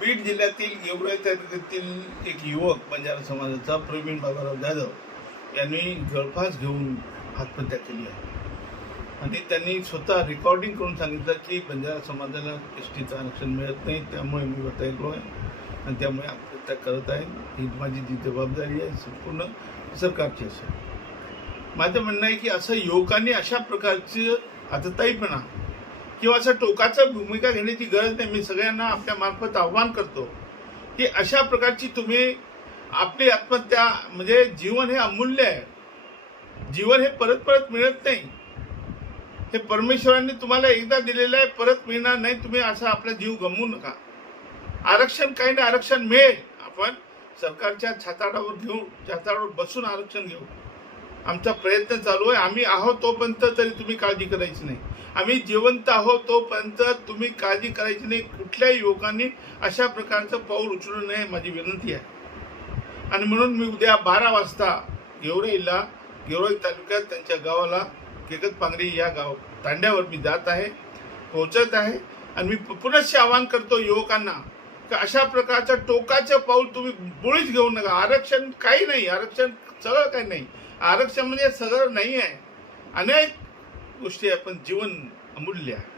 बीड जिल्ह्यातील गेवराई तालुक्यातील एक युवक बंजारा समाजाचा प्रवीण बाबाराव जाधव यांनी गळफास घेऊन आत्महत्या केली आहे. आणि त्यांनी स्वतः रेकॉर्डिंग करून सांगितलं की बंजारा समाजाला एस टीचं आरक्षण मिळत नाही त्यामुळे मी वतायलो आहे आणि त्यामुळे आत्महत्या करत आहे. ही माझी जी जबाबदारी आहे संपूर्ण सरकारची असेल. माझं म्हणणं आहे की असं युवकांनी अशा प्रकारचं आतताईपणा किंवा असं टोकाचं भूमिका घेण्याची गरज नाही. मी सगळ्यांना आपल्या मार्फत आव्हान करतो की अशा प्रकारची तुम्ही आपली आत्महत्या म्हणजे जीवन हे अमूल्य आहे. जीवन हे परत परत मिळत नाही. हे परमेश्वरांनी तुम्हाला एकदा दिलेलं आहे परत मिळणार नाही. तुम्ही असा आपला जीव गमवू नका. आरक्षण काही नाही आरक्षण मिळेल. आपण सरकारच्या छाताडावर घेऊ छाताडावर बसून आरक्षण घेऊ. आमचा प्रयत्न चालू आहे. आम्ही आहोत तोपर्यंत तरी तुम्ही काळजी करायची नाही. आम्ही जिवंत आहोत तोपर्यंत तुम्ही काळजी करायची नाही. कुठल्याही युवकांनी अशा प्रकारचं पाऊल उचलू नये माझी विनंती आहे. आणि म्हणून मी उद्या बारा वाजता गेवराईला गेवराई तालुक्यात त्यांच्या गावाला केकत पांगरी या गाव तांड्यावर मी जात आहे पोहोचत आहे. आणि मी पुनश्च आवाहन करतो युवकांना की अशा प्रकारचं टोकाचं पाऊल तुम्ही मुळीच घेऊ नका. आरक्षण काही नाही. आरक्षण सगळं काही नाही. आरक्षण म्हणजे सगळं नाही आहे. अनेक गोष्टी आहे पण जीवन अमूल्य आहे.